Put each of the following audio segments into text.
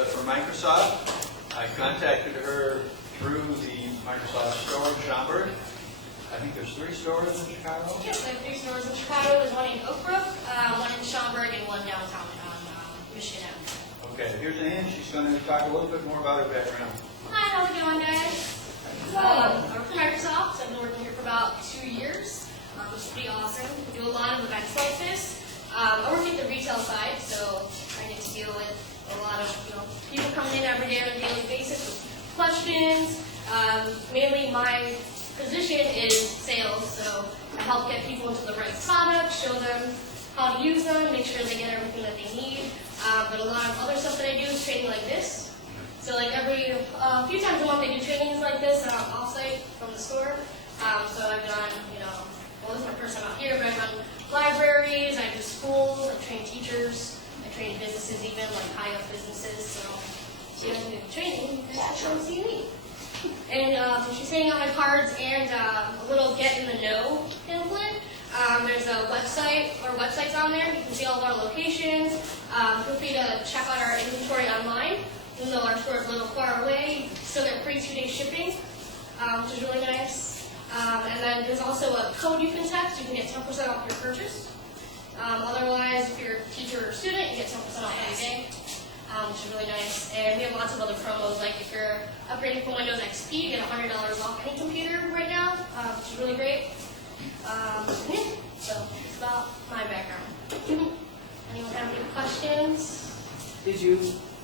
from Microsoft. I contacted her through the Microsoft store in Schaumburg. I think there's 3 stores in Chicago. Yes, I have 3 stores in Chicago. There's one in Oak Brook, one in Schaumburg, and one downtown on Michigan Avenue. Okay, here's Ann. She's going to talk a little bit more about her background. Hi, how's it going, guys? I work for Microsoft. I've been working here for about 2 years, which is pretty awesome. We do a lot of events like this. I work at the retail side, so I get to deal with a lot of people coming in every day on a daily basis with questions. Mainly my position is sales, so I help get people into the right product, show them how to use them, make sure they get everything that they need. But a lot of other stuff that I do is training like this. So like every few times a month I do trainings like this off-site from the store. So I've done, well, this is my first time out here, but I've done libraries, I do schools, I train teachers, I train businesses even, like high-up businesses. So you guys do training, you guys show them see me. And she's handing out my cards and a little get in the know pamphlet. There's a website or websites on there. You can see all of our locations. Feel free to check out our inventory online. Even though our store is a little far away, you still get free 2-day shipping, which is really nice. And then there's also a code you can text. You can get 10% off your purchase. Otherwise, if you're a teacher or student, you get 10% off every day. Which is really nice. And we have lots of other promos, like if you're upgrading from Windows XP, you get $100 off any computer right now, which is really great. Yeah, so that's about my background. Anyone have any questions? Did you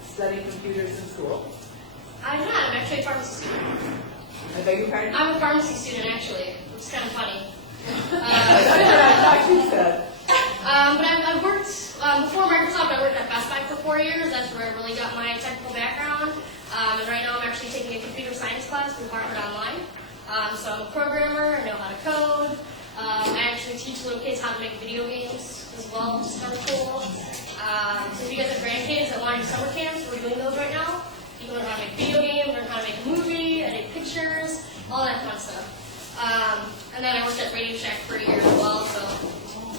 study computers in school? I'm not. I'm actually a pharmacy student. I beg your pardon? I'm a pharmacy student, actually, which is kind of funny. That's what I thought you said. But I've worked, before Microsoft, I worked at Best Buy for 4 years. That's where I really got my technical background. And right now I'm actually taking a computer science class through Harvard Online. So I'm a programmer, I know how to code. I actually teach little kids how to make video games as well, which is kind of cool. So if you guys have grandkids that want to do summer camps, we're doing those right now. You can learn how to make video games, learn how to make a movie, edit pictures, all that fun stuff. And then I worked at Radio Shack for a year as well, so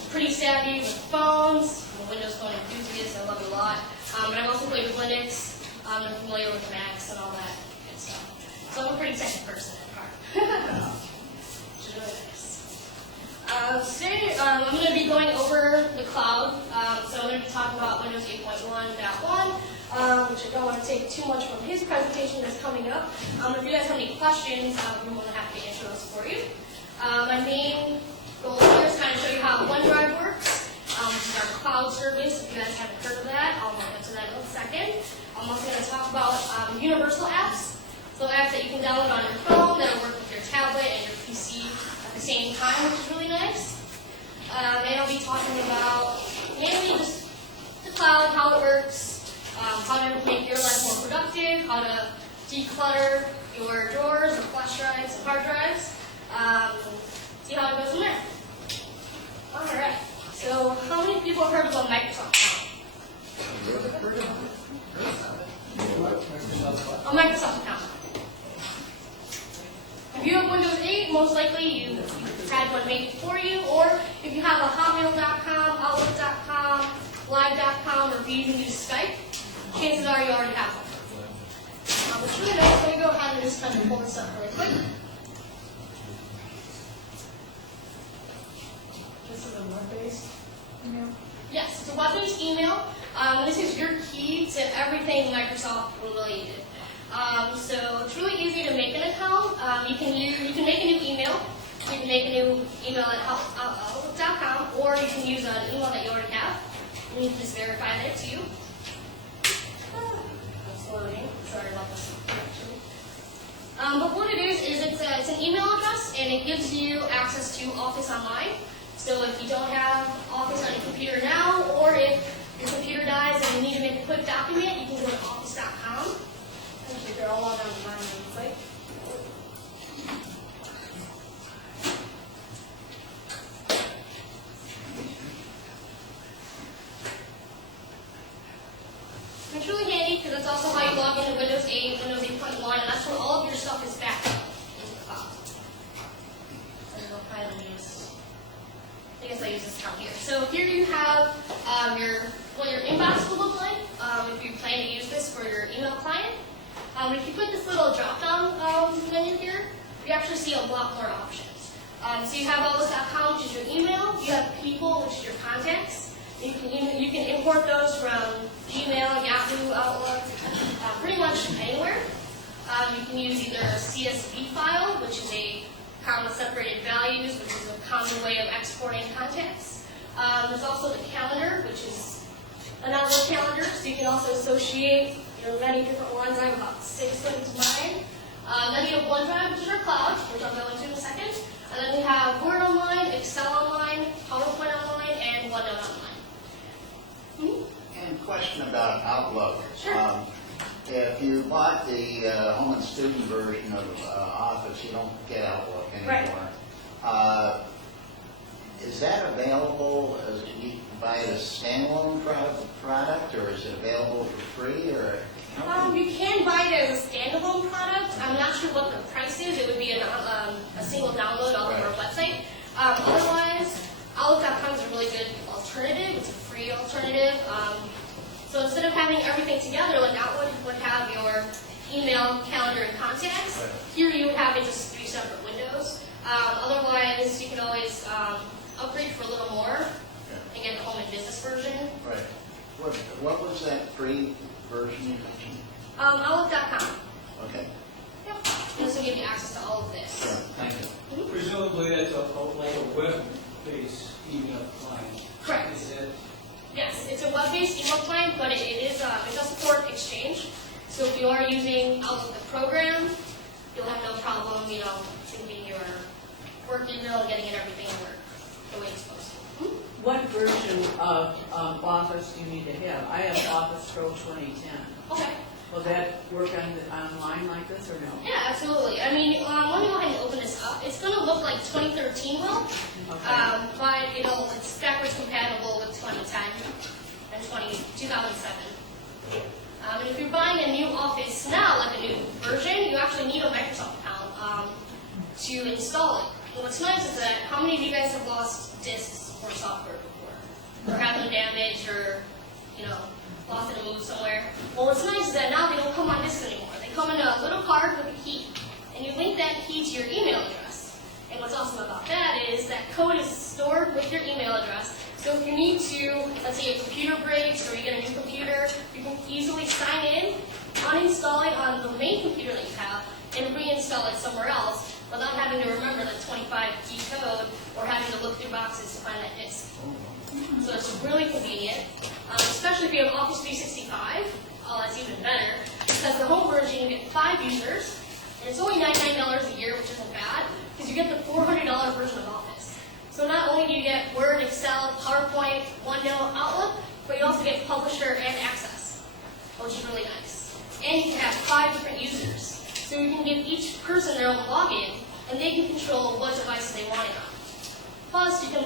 pretty savvy with phones. I'm a Windows Phone enthusiast, I love it a lot. But I've also played with Linux. I'm familiar with Macs and all that good stuff. So I'm a pretty techy person at heart. Which is really nice. Today, I'm going to be going over the cloud. So I'm going to be talking about Windows 8.1.1, which I don't want to take too much from his presentation that's coming up. If you guys have any questions, I'm more than happy to answer those for you. My main goal here is kind of show you how OneDrive works, which is our cloud service. If you guys haven't heard of that, I'll get to that in a second. I'm also going to talk about universal apps. So apps that you can download on your phone that'll work with your tablet and your PC at the same time, which is really nice. And I'll be talking about mainly just the cloud, how it works, how to make your life more productive, how to declutter your drawers or flash drives and hard drives. See how it goes from there. Alright, so how many people have heard of a Microsoft account? A Microsoft account. If you have Windows 8, most likely you've had one made for you, or if you have a hotmail.com, outlook.com, live.com, or if you even use Skype, chances are you already have one. Which is really nice. Let me go ahead and just kind of pull this up really quick. This is a web-based email? Yes, it's a web-based email. This is your key to everything Microsoft related. So it's really easy to make an account. You can make a new email. You can make a new email at outlook.com, or you can use an email that you already have, and you can just verify that it's you. It's loading. Sorry about this. But what it is it's an email address, and it gives you access to Office Online. So if you don't have Office on your computer now, or if your computer dies and you need to make a quick document, you can go to office.com. Actually, they're all on my site. It's really handy because that's also how you log into Windows 8, Windows 8.1, and that's where all of your stuff is backed up in the cloud. I guess I use this account here. So here you have what your inbox will look like if you plan to use this for your If you put this little drop-down menu here, you actually see a lot more options. So you have Outlook.com, which is your email. You have People, which is your contacts. You can import those from Gmail, Yahoo, Outlook, pretty much anywhere. You can use either a CSV file, which is a comma separated values, which is a common way of exporting contacts. There's also the calendar, which is an Outlook calendar, so you can also associate many different ones. I have about 6 of mine. Then we have OneDrive, which is our cloud, which I'll go into in a second. And then we have Word Online, Excel Online, PowerPoint Online, and OneNote Online. And question about Outlook. Sure. If you bought the home and student version of Office, you don't get Outlook anymore. Right. Is that available as you buy it as standalone product, or is it available for free? Or You can buy it as a standalone product. I'm not sure what the price is. It would be a single download off of our website. Otherwise, Outlook.com is a really good alternative. It's a free alternative. So instead of having everything together, like Outlook would have your email, calendar, and contacts, here you would have it just 3 separate windows. Otherwise, you can always upgrade for a little more and get the home and business version. Right. What was that free version you mentioned? Outlook.com. Okay. Yep. And this will give you access to all of this. Sure. Thank you. Presumably that's like a web-based email client. Correct. Is that? Yes, it's a web-based email client, but it does support Exchange. So if you are using Outlook the program, you'll have no problem, syncing your work email and getting it everything to work the way it's supposed to. What version of Office do you need to have? I have Office Pro 2010. Okay. Will that work online like this or no? Yeah, absolutely. I mean, let me go ahead and open this up. It's going to look like 2013 will, but it's backwards compatible with 2010 and 2007. And if you're buying a new Office now, like a new version, you actually need a Microsoft account to install it. And what's nice is that how many of you guys have lost disks or software before? Or have them damaged or, lost it and moved somewhere? Well, what's nice is that now they don't come on disks anymore. They come in a little card with a key. And you link that key to your email address. And what's awesome about that is that code is stored with your email address. So if you need to, let's say your computer breaks or you get a new computer, you can easily sign in, uninstall it on the main computer that you have, and reinstall it somewhere else without having to remember the 25 key code or having to look through boxes to find that disk. So it's really convenient, especially if you have Office 365. Oh, that's even better, because the home version you get 5 users, and it's only $99 a year, which isn't bad, because you get the $400 version of Office. So not only do you get Word, Excel, PowerPoint, OneNote, Outlook, but you also get Publisher and Access, which is really nice. And you can have 5 different users. So you can give each person their own login, and they can control what devices they want it on. Plus, you can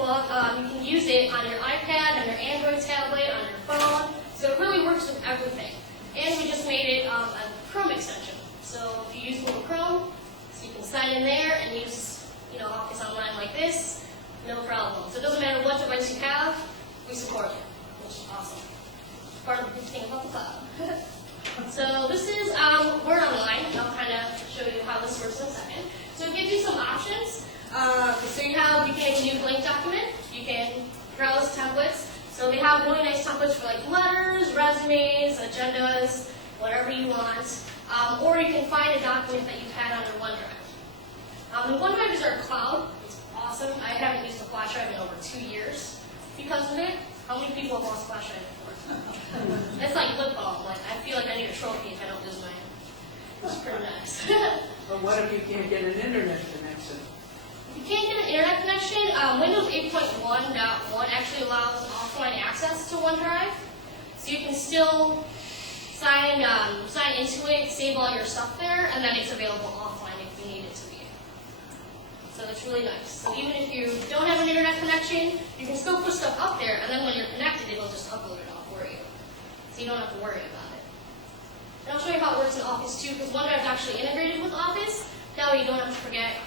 use it on your iPad, on your Android tablet, on your phone. So it really works with everything. And we just made it a Chrome extension. So if you use Google Chrome, so you can sign in there and use Office Online like this, no problem. So it doesn't matter what device you have, we support it, which is awesome. Part of the good thing about the cloud. So this is Word Online, and I'll kind of show you how this works in a second. So it gives you some options. So you can make a new blank document, you can browse templates. So they have really nice templates for like letters, resumes, agendas, whatever you want. Or you can find a document that you've had on your OneDrive. The OneDrive is our cloud. It's awesome. I haven't used a flash drive in over 2 years because of it. How many people have lost flash drive before? That's like lip balm. Like I feel like I need a trophy if I don't lose mine. It's pretty nice. But what if you can't get an internet connection? If you can't get an internet connection, Windows 8.1.1 actually allows offline access to OneDrive. So you can still sign into it, save all your stuff there, and then it's available offline if you need it to be. So it's really nice. So even if you don't have an internet connection, you can still put stuff up there, and then when you're connected, it'll just upload it all for you. So you don't have to worry about it. And I'll show you how it works in Office too, because OneDrive is actually integrated with Office. That way you don't have to forget,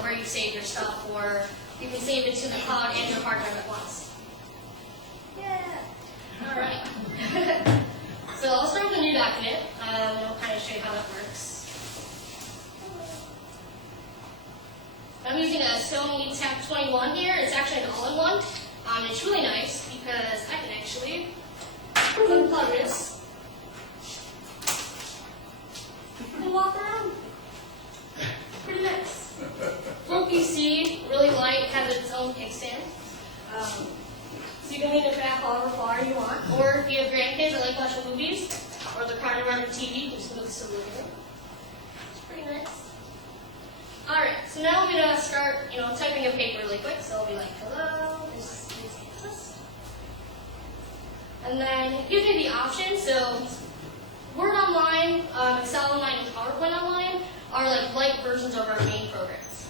where you save your stuff, or you can save it to the cloud and your hard drive at once. Yeah. All right. So I'll start with a new document, and I'll kind of show you how that works. using a Sony Tab 21 here. It's actually an all-in-one. It's really nice because I can actually unplug this and walk around. Pretty nice. Full PC, really light, has its own kickstand. So you can lean it back however far you want. Or if you have grandkids that like watching movies, or they're kind of running TV, you can just move this to the living room. It's pretty nice. Alright, so now I'm going to start, typing a paper really quick. So I'll be like, hello, this is this. And then it gives me the option. So Word Online, Excel Online, and PowerPoint Online are like light versions of our main programs.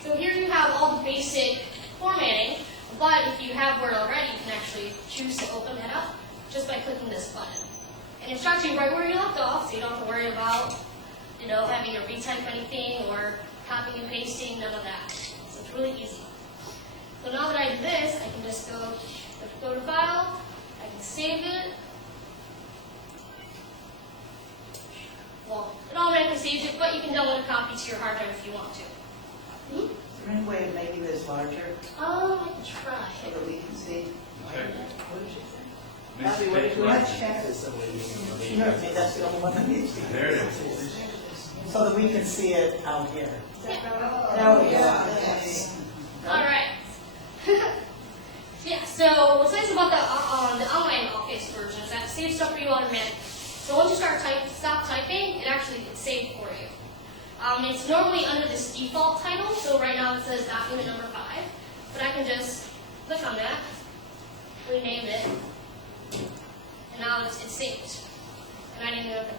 So here you have all the basic formatting, but if you have Word already, you can actually choose to open that up just by clicking this button. And it starts you right where you left off, so you don't have to worry about, having to retype anything or copying and pasting, none of that. So it's really easy. So now that I do this, I can just go to File, I can save it. Well, it automatically saves it, but you can download a copy to your hard drive if you want to. Is there any way of making this larger I can try. so that we can see? Okay. What did you say? Bobby, what did you want? You heard me, that's the only one that needs to be. There it is. So that we can see it out here. Oh, yeah. All right. Yeah. So what's nice about the online Office version is that it saves stuff for you automatically. So once you stop typing, it's saved for you. It's normally under this default title. So right now it says document number 5, but I can just click on that, rename it, and now it's saved. And I didn't even have to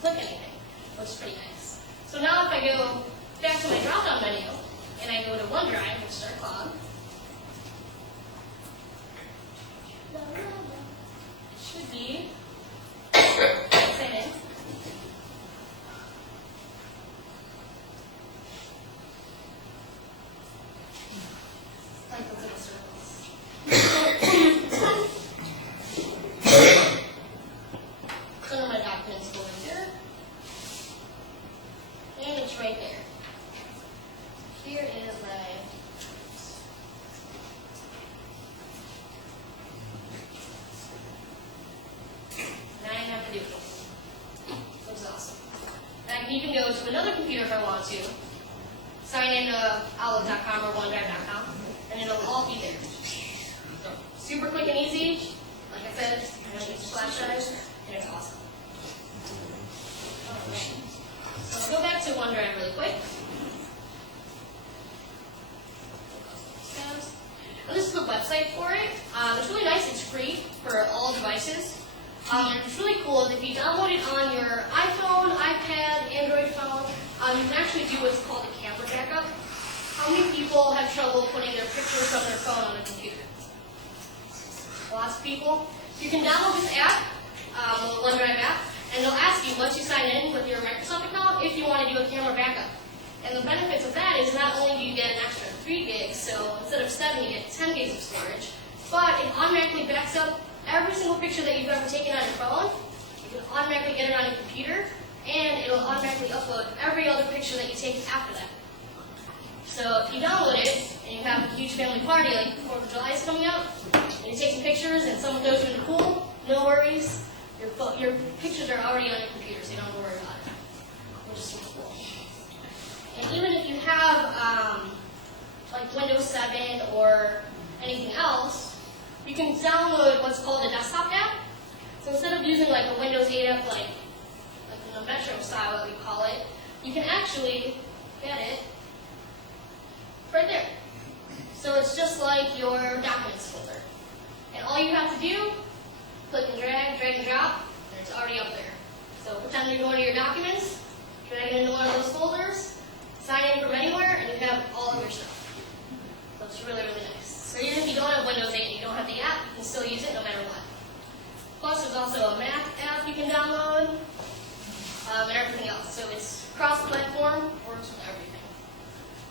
click anything, which is pretty nice. So now if I go back to my drop-down menu, and I go to OneDrive, which is our cloud, it should be sign in. Like those little circles. So my documents go in here. And it's right there. Here is my now I have to do it. Looks awesome. And I can even go to another computer if I want to. Sign in to Outlook.com or OneDrive.com, and it'll all be there. So, super quick and easy. Like I said, I don't use flash drives, and it's awesome. Alright. So I'll go back to OneDrive really quick. And this is the website for it. It's really nice. It's free for all devices. And it's really cool. If you download it on your iPhone, iPad, Android phone, you can actually do what's called a camera backup. How many people have trouble putting their pictures from their phone on a computer? Lots of people. You can download this app, the OneDrive app, and they'll ask you once you sign in with your Microsoft account if you want to do a camera backup. And the benefits of that is not only do you get an extra 3 gigs, so instead of 7, you get 10 gigs of storage, but it automatically backs up every single picture that you've ever taken on your phone. You can automatically get it on your computer, and it'll automatically upload every other picture that you take after that. So if you download it, and you have a huge family party, like 4th of July is coming up, and you take some pictures, and someone throws you in the pool, no worries. Your pictures are already on your computer, so you don't have to worry about it, which is super cool. And even if you have like Windows 7 or anything else, you can download what's called a desktop app. So instead of using like a Windows 8 app, like in the Metro style that we call it, you can actually get it right there. So it's just like your documents folder. And all you have to do, click and drag and drop, and it's already up there. So pretend you're going to your documents, drag it into one of those folders, sign in from anywhere, and you have all of your stuff. So it's really, really nice. So even if you don't have Windows 8 and you don't have the app, you can still use it no matter what. Plus, there's also a Mac app you can download, and everything else. So it's cross-platform, works with everything,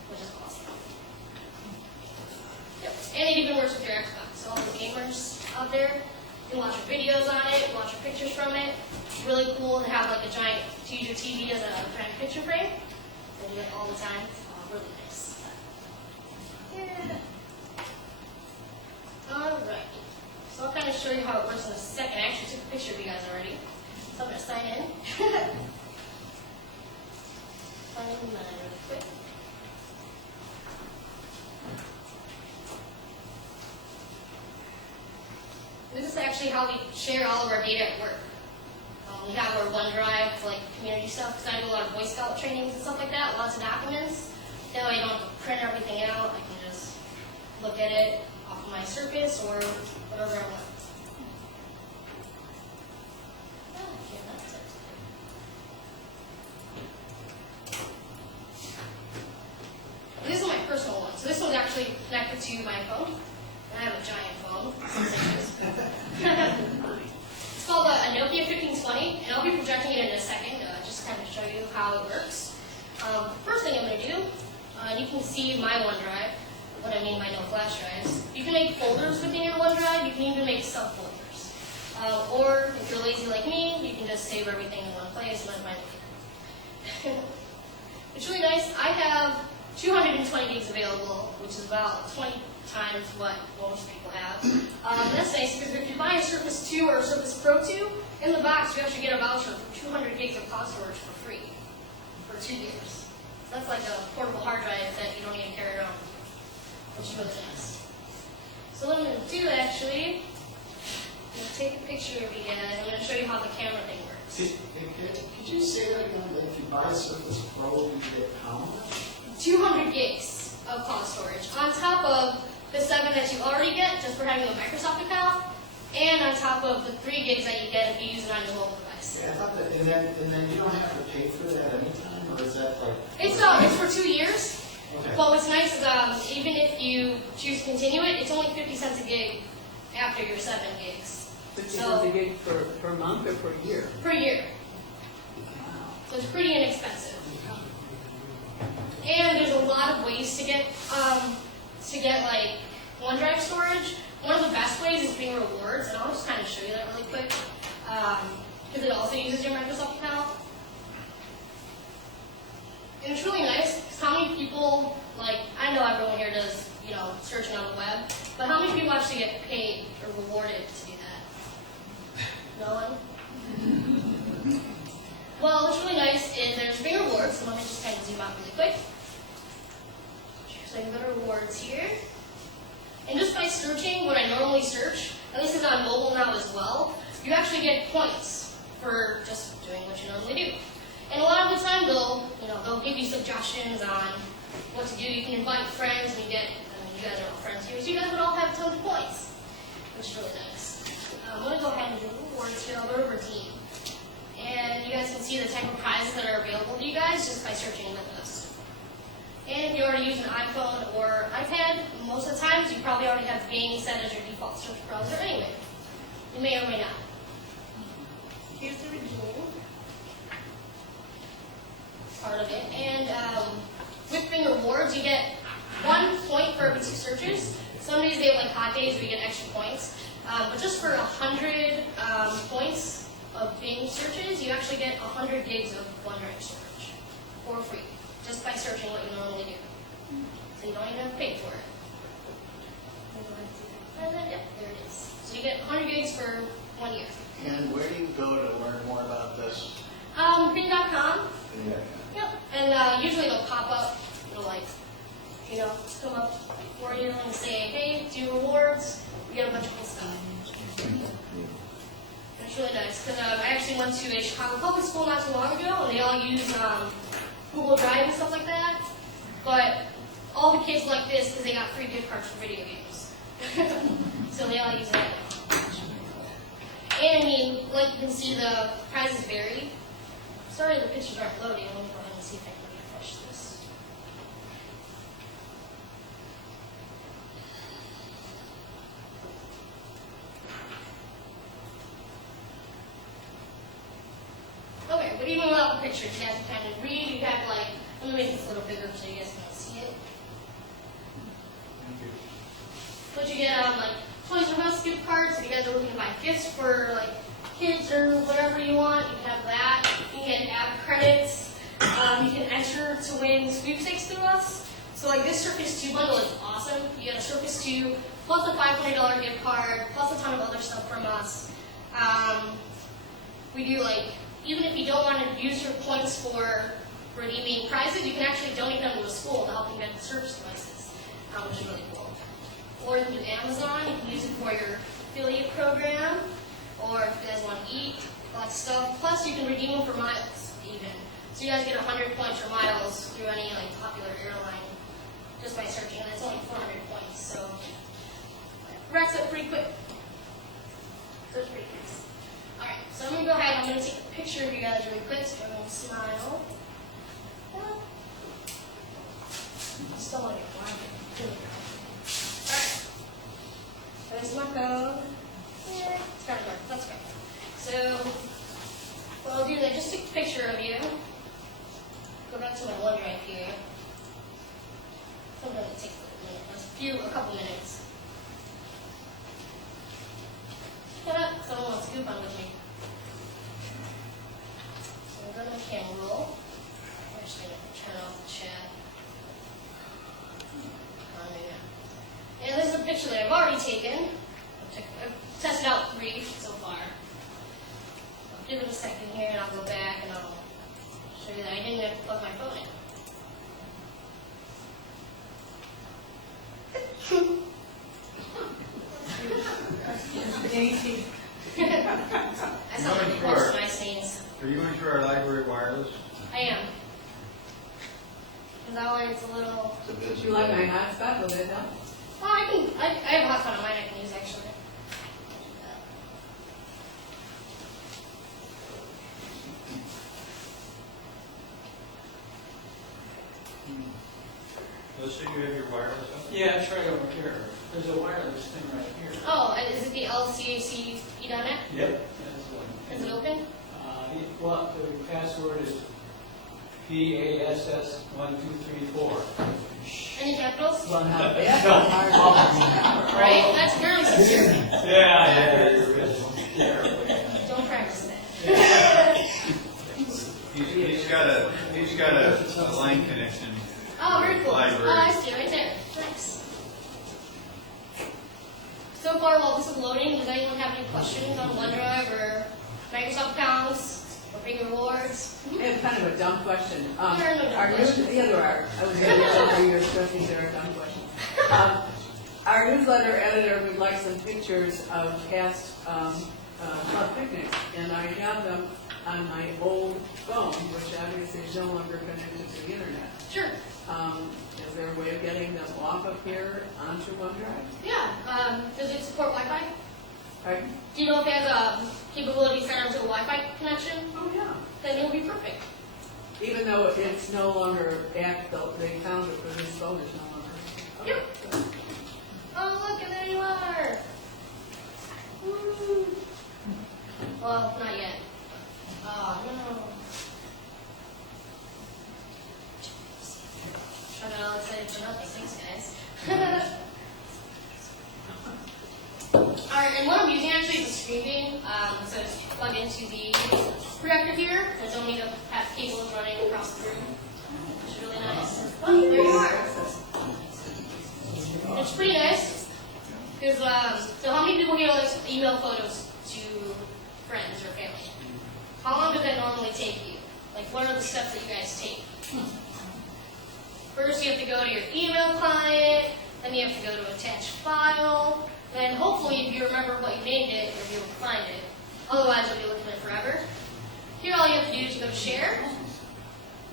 which is awesome. Yep. And it even works with your Xbox. So all the gamers out there, you can watch your videos on it, watch your pictures from it. It's really cool to have like a giant, to use your TV as a giant picture frame. They do it all the time. Really nice. Yeah. Alright. So I'll kind of show you how it works in a second. I actually took a picture of you guys already. So I'm going to sign in. Sign in really quick. This is actually how we share all of our data at work. We have our OneDrive for like community stuff, because I do a lot of Boy Scout trainings and stuff like that, lots of documents. That way I don't have to print everything out, I can just look at it off of my Surface or whatever I want. Okay, that's it. This is my personal one, so this one's actually connected to my phone. And I have a giant phone, 6 inches. It's called a Nokia 1520, and I'll be projecting it in a second, just kind of show you how it works. First thing I'm going to do, you can see my OneDrive, what I mean by no flash drives. You can make folders within your OneDrive, you can even make subfolders. Or if you're lazy like me, you can just save everything in one place and let mine later. It's really nice. I have 220 gigs available, which is about 20 times what most people have. That's nice because if you buy a Surface 2 or a Surface Pro 2, in the box you actually get a voucher for 200 gigs of cloud storage for free for 2 years. So that's like a portable hard drive that you don't need to carry around, which is really nice. So what I'm going to do actually, I'm going to take a picture of you guys. I'm going to show you how the camera thing works. Could you say that again, that if you buy a Surface Pro, you get how much? 200 gigs of cloud storage on top of the 7 that you already get just for having a Microsoft account, and on top of the 3 gigs that you get if you use it on your mobile device. Yeah, I thought that, and then you don't have to pay for that anytime, or is that like? It's for 2 years. Okay. But what's nice is even if you choose to continue it, it's only 50 cents a gig after your 7 gigs 50 cents a gig per month or per year? per year. So it's pretty inexpensive. And there's a lot of ways to get like OneDrive storage. One of the best ways is Bing Rewards, and I'll just kind of show you that really quick, because it also uses your Microsoft account. And it's really nice because how many people, like, I know everyone here does, searching on the web, but how many people actually get paid or rewarded to do that? No one? Well, what's really nice is there's Bing Rewards, so let me just kind of zoom out really quick. So you can go to rewards here. And just by searching what I normally search, and this is on mobile now as well, you actually get points for just doing what you normally do. And a lot of the time they'll give you suggestions on what to do. You can invite friends and you guys are all friends here, so you guys would all have tons of points, which is really nice. I'm going to go ahead and do rewards here. I'll go to redeem. And you guys can see the type of prizes that are available to you guys just by searching with us. And if you already use an iPhone or iPad, most of the times you probably already have Bing set as your default search browser anyway. You may or may not. Here's the redeem part of it. And with Bing Rewards, you get 1 point for every 2 searches. Some days they have like hot days where you get extra points. But just for 100 points of Bing searches, you actually get 100 gigs of OneDrive storage for free, just by searching what you normally do. So you don't even have to pay for it. And then, yep, there it is. So you get 100 gigs for 1 year. And where do you go to learn more about this? Bing.com. Yeah. Yep. And usually it'll pop up. It'll come up for you and say, hey, do rewards. You get a bunch of cool stuff. It's really nice because I actually went to a Chicago public school not too long ago, and they all use Google Drive and stuff like that. But all the kids like this because they got free gift cards for video games. So they all use that. And like you can see, the prizes vary. Sorry, the pictures aren't loading. Let me go ahead and see if I can refresh this. Okay, but even without the pictures, you guys can kind of read. You have let me make this a little bigger so you guys can see it. But you get Toys R Us gift cards if you guys are looking to buy gifts for kids or whatever you want. You can have that. You can get app credits. You can enter to win sweepstakes through us. So like this Surface 2 bundle is awesome. You get a Surface 2 plus a $500 gift card plus a ton of other stuff from us. We do like, even if you don't want to use your points for redeeming prizes, you can actually donate them to a school to help them get the Surface devices, which is really cool. Or you can do Amazon, you can use it for your affiliate program, or if you guys want to eat, all that stuff. Plus you can redeem them for miles, even. So you guys get 100 points for miles through any like popular airline just by searching, and it's only 400 points, so it racks up pretty quick. So it's pretty nice. Alright, so I'm going to go ahead and I'm going to take a picture of you guys really quick so everyone smile. I still want to get one. Alright. There's my code. Yeah, it's kind of dark. That's great. So, what I'll do is I just took a picture of you. Go back to my OneDrive here. Sometimes it takes a minute, a couple minutes. Shut up, someone wants to scoop on with me. So I'm going to camera roll. I'm just going to turn off the chat. And this is a picture that I've already taken. I've tested out 3 so far. I'll give it a second here and I'll go back and I'll show you that I didn't have to plug my phone in. I sound like a coach when I sneeze. Are you going to our library wireless? I am. Because that way it's a little... It's a bit- Do you like my hotspot with it, huh? Oh, I have a hotspot on mine I can use actually. Let's see, you have your wireless on? Yeah, it's right over here. There's a wireless thing right here. Oh, is it the LCACE.net? Yep. That's the one. Is it open? Well, the password is PASS1234. Any capitals? Well, not bad. Right? That's fairly secure. Yeah, you're good. Don't practice that. He's got a line connection. Oh, very cool. Library. Oh, I see it right there. Nice. So far, while this is loading, does anyone have any questions on OneDrive or Microsoft accounts or big rewards? I have kind of a dumb question. There are no dumb Our questions. yeah, there are. I was going to tell you, especially there are dumb questions. Our newsletter editor would like some pictures of past club picnics, and I have them on my old phone, which obviously is no longer connected to the internet. Sure. Is there a way of getting them off of here onto OneDrive? Yeah. Does it support Wi-Fi? Pardon? Do you know if it has a capability set onto a Wi-Fi connection? Oh, yeah. Then it will be perfect. Even though it's no longer they found it for this phone is no longer. Yep. Oh, look, and there you are. Woo. Well, not yet. Oh, no. I got all excited for nothing. Thanks, guys. Alright, and what I'm using actually is a screen beam. So it's plugged into the projector here. I don't need to have cables running across the room, which is really nice. Oh, there you are. It's pretty nice. Because, so how many people here like email photos to friends or family? How long does that normally take you? Like, what are the steps that you guys take? First, you have to go to your email client, then you have to go to attach file, then hopefully if you remember what you named it, you'll be able to find it. Otherwise, you'll be looking at it forever. Here, all you have to do is you go to share.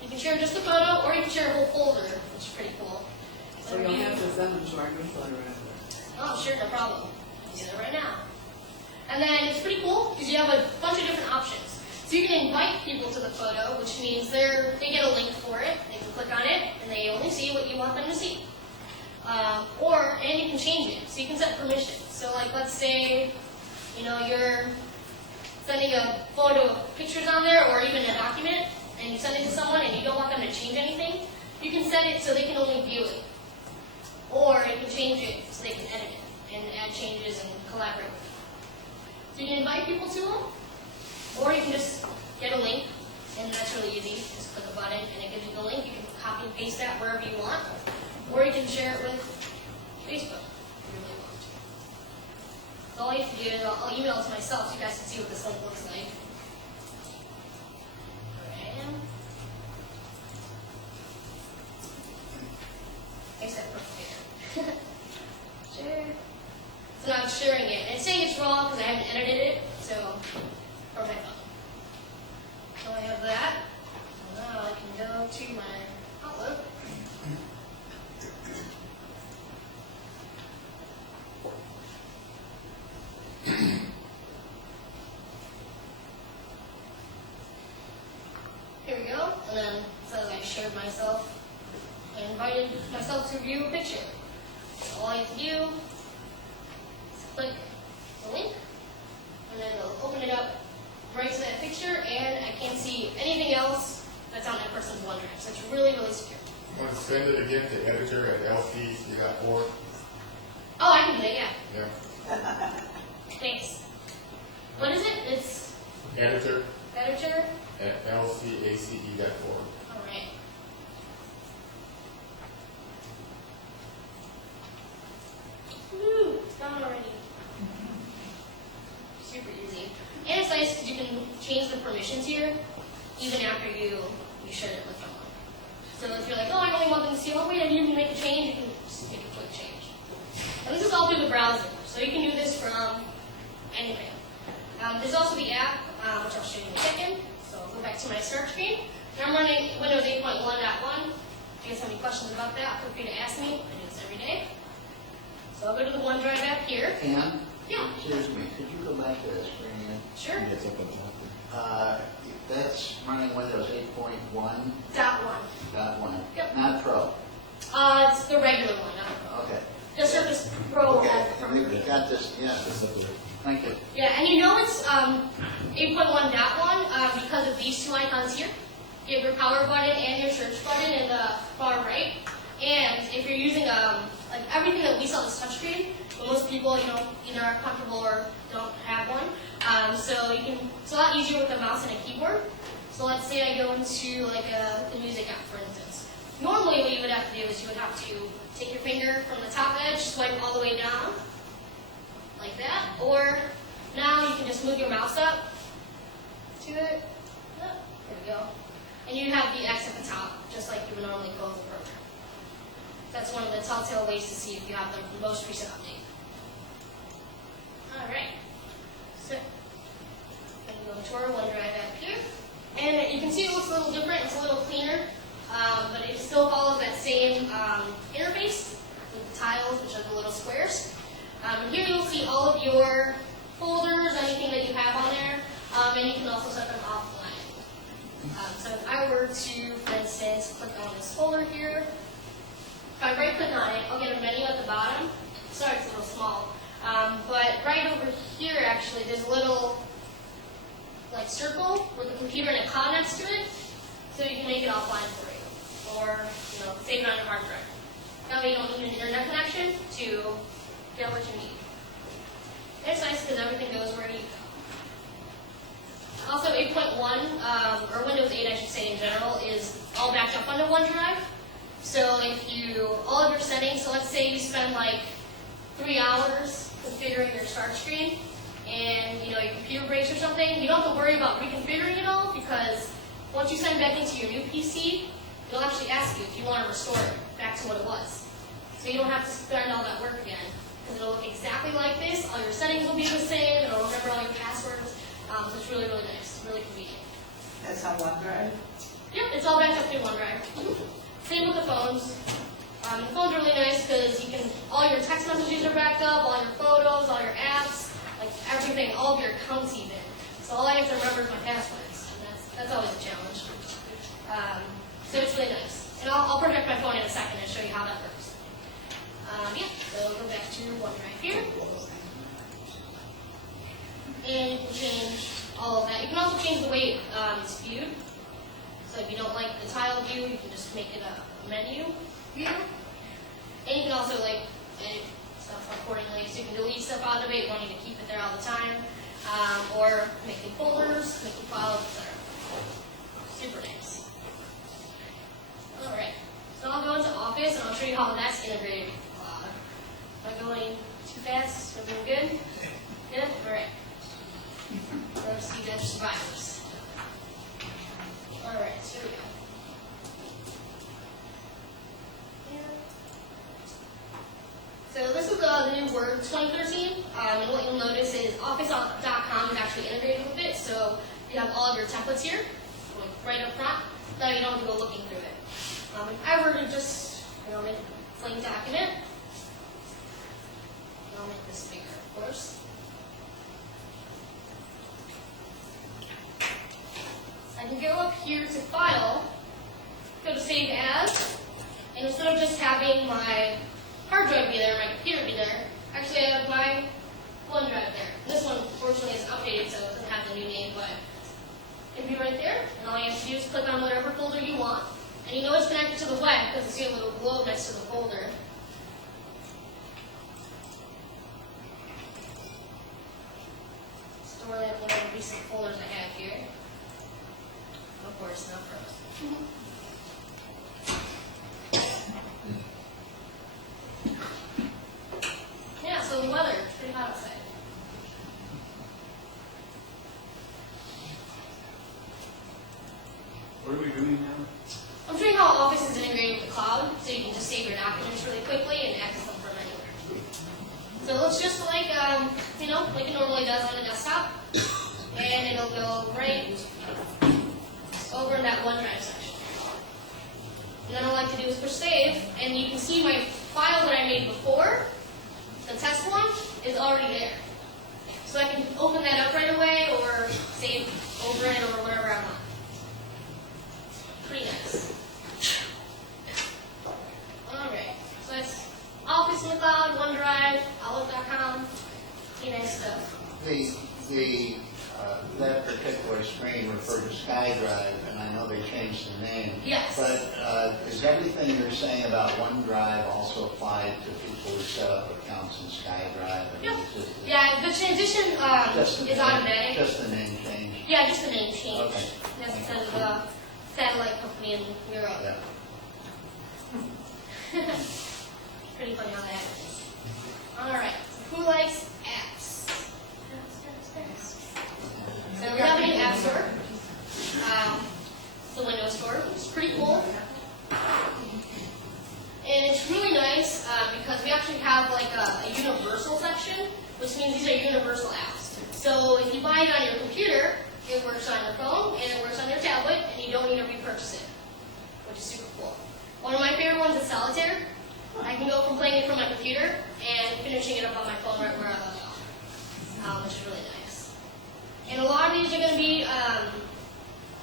You can share just the photo, or you can share a whole folder, which is pretty cool. So you'll have to send them to our newsletter after. Oh, sure, no problem. I'll do that right now. And then it's pretty cool because you have a bunch of different options. So you can invite people to the photo, which means they get a link for it. They can click on it, and they only see what you want them to see. And you can change it. So you can set permissions. So like, let's say, you're sending a photo of pictures on there, or even a document, and you send it to someone, and you don't want them to change anything. You can set it so they can only view it. Or you can change it so they can edit it and add changes and collaborate with it. So you can invite people to them, or you can just get a link, and that's really easy. Just click a button, and it gives you the link. You can copy and paste that wherever you want. or you can share it with Facebook if you really want. So all you have to do is I'll email it to myself so you guys can see what this link looks like. Except for fair. Share. So now I'm sharing it. And it's saying it's raw because I haven't edited it, so or my phone. So I have that. So now I can go to my Outlook. Here we go. And then it says I shared myself. I invited myself to view a picture. So all I have to do is click the link, and then it'll open it up right to that picture, and I can't see anything else that's on that person's OneDrive. So it's really, really secure. Want to send it again to editor at lc.org? Oh, I can do that, yeah. Yeah. Thanks. What is it? It's Editor editor. at lcace.org. All right. Woo, it's done already. Super easy. And it's nice because you can change the permissions here even after you share it with someone. So if you're like, oh, I only want them to see, oh, wait, I need to make a change, you can just make a quick change. And this is all through the browser, so you can do this from anywhere. There's also the app, which I'll show you in a second. So I'll go back to my start screen. Now I'm running Windows 8.1.1. If you guys have any questions about that, feel free to ask me. I do this every day. So I'll go to the OneDrive app here. Pam? Yeah. Excuse me, could you go back to that screen? Sure. That's running Windows 8.1.1. .1. Yep. Not Pro. It's the regular one, not the Pro. Okay. The Surface Pro. Okay, has the and we've got this, yeah. Thank you. Yeah, and you know it's 8.1.1 because of these two icons here. You have your power button and your search button in the far right. And if you're using like everything that we saw on this touchscreen, but most people, you know, either aren't comfortable or don't have one. So you can. It's a lot easier with a mouse and a keyboard. So let's say I go into like the music app, for instance. Normally, what you would have to do is you would have to take your finger from the top edge, swipe all the way down, like that. Or now you can just move your mouse up to it. There we go. And you have the X at the top, just like you would normally close the program. That's one of the telltale ways to see if you have the most recent update. All right. So, I'm going to go to our OneDrive app here. And you can see it looks a little different. It's a little cleaner. But it still follows that same interface with the tiles, which are the little squares. And here you'll see all of your folders, anything that you have on there. And you can also set them offline. So if I were to, for instance, click on this folder here, if I right-click on it, I'll get a menu at the bottom. Sorry, it's a little small. But right over here, actually, there's a little like circle with a computer and a code next to it, so you can make it offline for you, or save it on your hard drive. That way you don't need an internet connection to get what you need. And it's nice because everything goes where you go. Also, 8.1, or Windows 8, I should say in general, is all backed up onto OneDrive. So if all of your settings, so let's say you spend like 3 hours configuring your start screen, and your computer breaks or something, you don't have to worry about reconfiguring it all, because once you send it back into your new PC, it'll actually ask you if you want to restore it back to what it was. So you don't have to spend all that work again, because it'll look exactly like this. All your settings will be the same, it'll remember all your passwords. So it's really, really nice, really convenient. That's on OneDrive. Yep, it's all backed up through OneDrive. Same with the phones. The phone's really nice because all your text messages are backed up, all your photos, all your apps, like everything, all of your accounts even. So all I have to remember is my passwords, and that's always a challenge. So it's really nice. And I'll project my phone in a second and show you how that works. Yeah, so go back to OneDrive here. And you can change all of that. You can also change the way it's viewed. So if you don't like the tile view, you can just make it a menu view. And you can also edit stuff accordingly. So you can delete stuff out of it, wanting to keep it there all the time. Or making folders, making files, etc. Super nice. Alright, so I'll go into Office and I'll show show you how that's integrated. Am I going too fast? Everything good? Good? Alright. Let's see that survivors. Alright, so here we go. So this is the new Word 2013, and what you'll notice is Office.com is actually integrated with it, so you have all of your templates here, like right up front, so you don't have to go looking through it. If I were to just, make a plain document, and I'll make this bigger, of course. I can go up here to File, go to Save As, and instead of just having my hard drive be there, my computer be there, actually I have my OneDrive there. This one, fortunately, is updated, so it doesn't have the new name, but it'll be right there, and all you have to do is click on whatever folder you want. And you know it's connected to the web because it's got a little globe next to the folder. Store that in whatever recent folders I have here. Of course, not frozen. Yeah, so the weather, it's pretty hot outside. What are we doing now? I'm showing how Office is integrated with the cloud, so you can just save your documents really quickly and access them from anywhere. So it looks just like, like it normally does on a desktop, and it'll go right over in that OneDrive section. And then all I have to do is push save, and you can see my file that I made before, the test one, is already there. So I can open that up right away, or save over it, or whatever I want. Pretty nice. Alright, so that's Office in the Cloud, OneDrive, Outlook.com, pretty nice stuff. That particular screen referred to SkyDrive, and I know they changed the name. Yes. But is everything you're saying about OneDrive also applied to people who set up accounts in SkyDrive? I mean, Yep. it's just- Yeah, the transition just the is name- automatic. Just the name change? Yeah, just the name change. Okay. That's because of the satellite company in Europe. Yeah. Pretty funny how that happens. Alright, who likes apps? So we have a new app store. The Windows Store. It's pretty cool. And it's really nice because we actually have like a universal section, which means these are universal apps. So if you buy it on your computer, it works on your phone and it works on your tablet, and you don't need to repurchase it, which is super cool. One of my favorite ones is Solitaire. I can go from playing it from my computer and finishing it up on my phone right where I left off, which is really nice. And a lot of these are going to be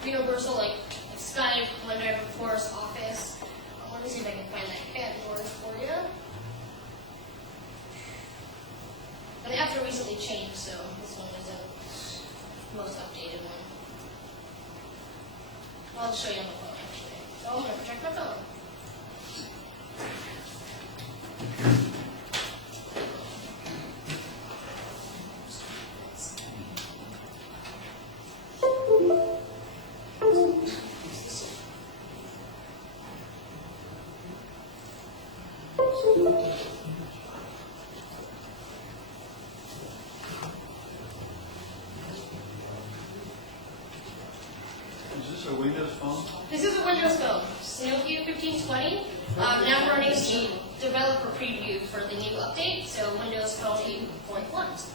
universal, like Skype, OneDrive, of course, Office. Let me see if I can find that category for you. And the apps are recently changed, so this one isn't the most updated one. I'll just show you on the phone, actually. So I'm going to protect my phone. Is this a Windows phone? This is a Windows phone, Nokia 1520. Now running the developer preview for the new update, so Windows Phone 8.1.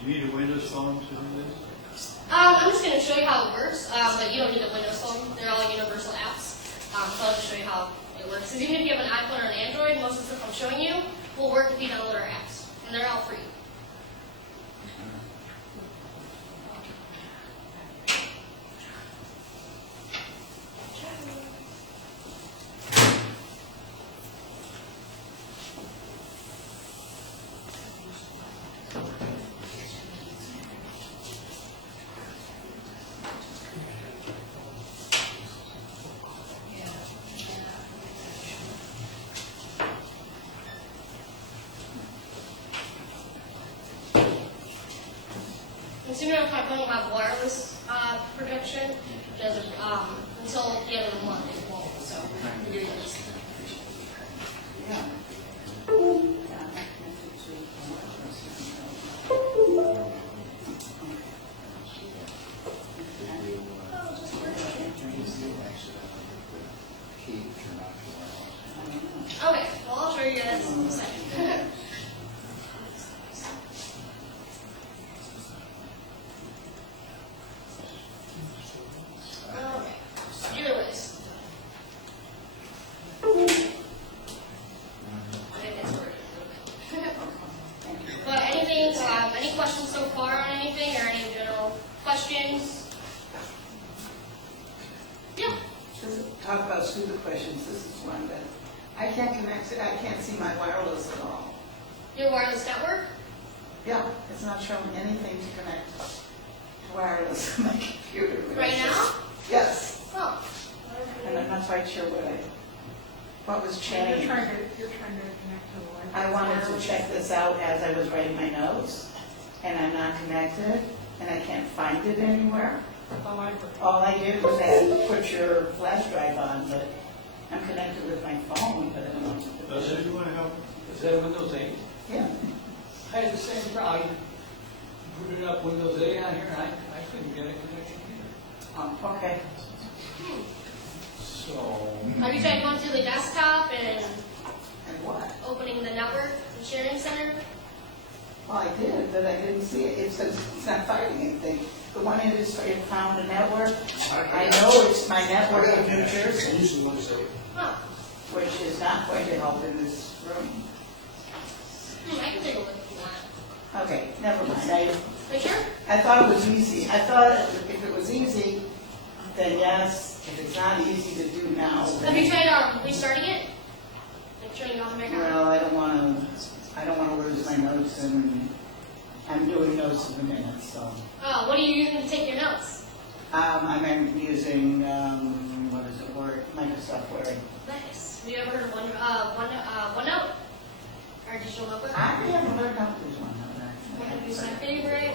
You need a Windows phone to do this? I'm just going to show you how it works, but you don't need a Windows phone. They're all universal apps. So I'll just show you how it works. Because even if you have an iPhone or an Android, most of the stuff I'm showing you will work if you download our apps. And they're all free. And soon enough, my phone will have wireless protection, because until the end of the month it won't. So we're doing this. sure you guys excited. Okay, either ways. I think that's where it is. But anything, any questions so far on anything, or any general questions? Yeah. Talk about stupid questions, this is one, but I can't connect it, I can't see my wireless at all. Your wireless network? Yeah, it's not showing anything to connect to wireless on my computer. Right now? Yes, Oh. and I'm not quite sure what was changed. You're trying to connect to the Wi-Fi. I wanted to check this out as I was writing my notes, and I'm not connected, and I can't find it anywhere. All I did was put your flash drive on, but I'm connected with my phone, but I don't know. Does it, you want to help? Is that Windows 8? Yeah, I had the same problem. I put it up Windows 8 on here, and I couldn't get a connection either. Okay. So, Have you tried going through the desktop and And what? opening the network and sharing center? Well, I did, but I didn't see it. It says it's not finding anything. The one it is, it found a network. I know it's my network in New Jersey, Usually Wednesday. Huh. which is not going to help in this room. I can take a look if you want. Okay, never mind. Are you sure? I thought it was easy. I thought if it was easy, then yes. If it's not easy to do now, Have you then, tried restarting it? Like turning off the microphone? well, I don't want to lose my notes, and I'm doing notes in a minute, so. Oh, what are you using to take your notes? I'm using, what is it, Word, Microsoft Word. Nice. Have you ever heard of OneNote? Or digital notebook? I haven't learned how to use one, OneNote is my favorite.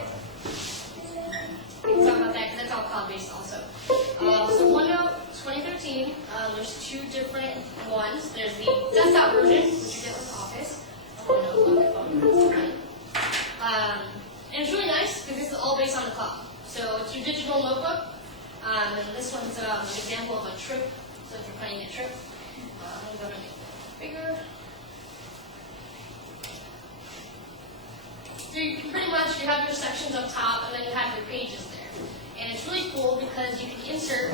We can talk about that because that's all cloud-based also. So OneNote 2013, there's two different ones. There's the desktop version, which you get with Office. OneNote on your phone. And it's really nice because this is all based on the cloud. So it's your digital notebook. And this one's an example of a trip. So if you're planning a trip, I'm going to make it bigger. So you can pretty much, you have your sections up top and then you have your pages there. And it's really cool because you can insert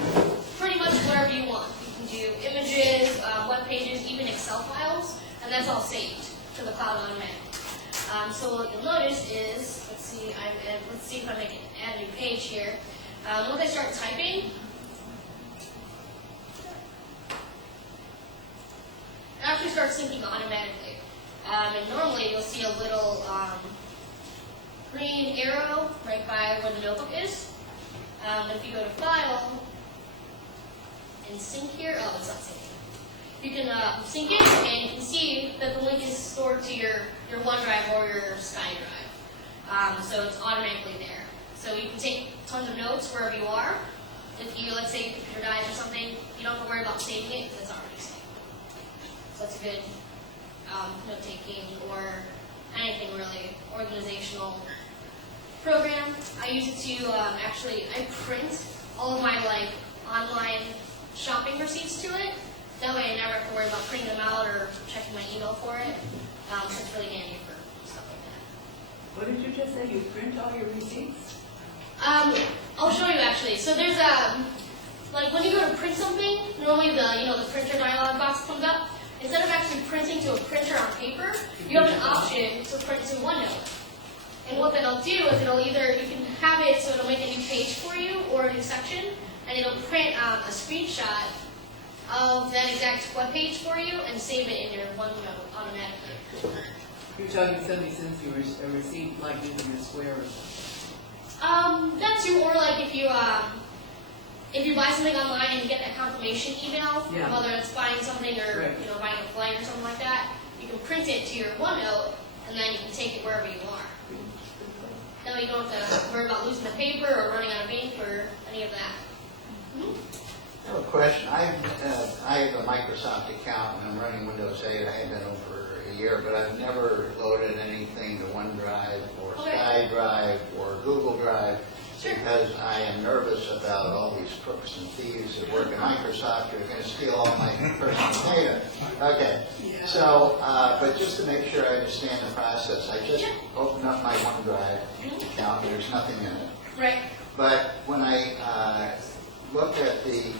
pretty much whatever you want. You can do images, web pages, even Excel files, and that's all saved to the cloud automatically. So what you'll notice is, let's see if I can add a new page here. Once I start typing, it actually starts syncing automatically. And normally you'll see a little green arrow right by where the notebook is. If you go to File and sync here, oh, it's not syncing. You can sync it, and you can see that the link is stored to your OneDrive or your SkyDrive. So it's automatically there. So you can take tons of notes wherever you are. If you, let's say, your computer dies or something, you don't have to worry about saving it because it's already saved. So that's a good note-taking or anything really organizational program. I use it to I print all of my online shopping receipts to it. That way I never have to worry about printing them out or checking my email for it. So it's really handy for stuff like that. What did you just say? You print all your receipts? I'll show you actually. So there's like when you go to print something, normally the printer dialog box comes up. Instead of actually printing to a printer on paper, you have an option to print to OneNote. And what that'll do is you can have it so it'll make a new page for you or a new section, and it'll print a screenshot of that exact web page for you and save it in your OneNote automatically. You're talking somebody sends you a receipt like using a Square or something. That too, or like if you buy something online and you get that confirmation email, Yeah. whether it's buying something or Right. buying a flight or something like that, you can print it to your OneNote and then you can take it wherever you are. That way you don't have to worry about losing the paper or running out of ink or any of that. I have a question. I have a Microsoft account and I'm running Windows 8. I have been over a year, but I've never loaded anything to OneDrive or Okay. SkyDrive or Google Drive Sure. because I am nervous about all these crooks and thieves that work at Microsoft who are going to steal all my personal data. Okay, so, but just to make sure I understand the process, I just opened up my OneDrive account, there's nothing in it. Right. But when I looked at the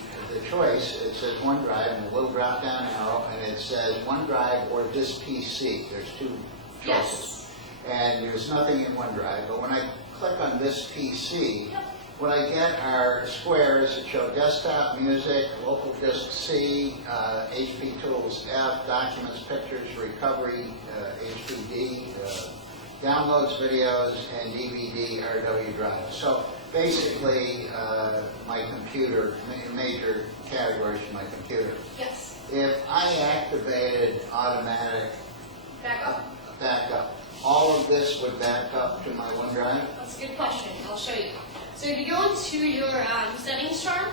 choice, it says OneDrive and a little drop down arrow, and it says OneDrive or this PC. There's two choices. Yes. And there's nothing in OneDrive, but when I click on this PC, what I get are squares that show desktop, music, local disk C, HP Tools F, documents, pictures, recovery, HPD, downloads, videos, and DVD RW drive. So basically, my computer, major categories for my computer. Yes. If I activated automatic backup, all of this would back up to my OneDrive? That's a good question. I'll show you. So if you go into your settings chart,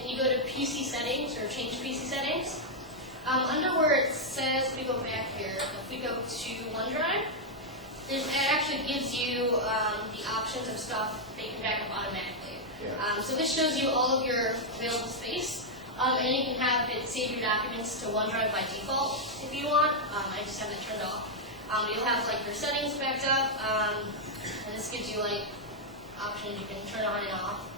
and you go to PC settings, or change PC settings, under where it says, if we go back here, if we go to OneDrive, it actually gives you the options of stuff that you can back up automatically. Yeah. So this shows you all of your available space, and you can have it save your documents to OneDrive by default if you want. I just have it turned off. You'll have like your settings backed up, and this gives you like options you can turn on and off.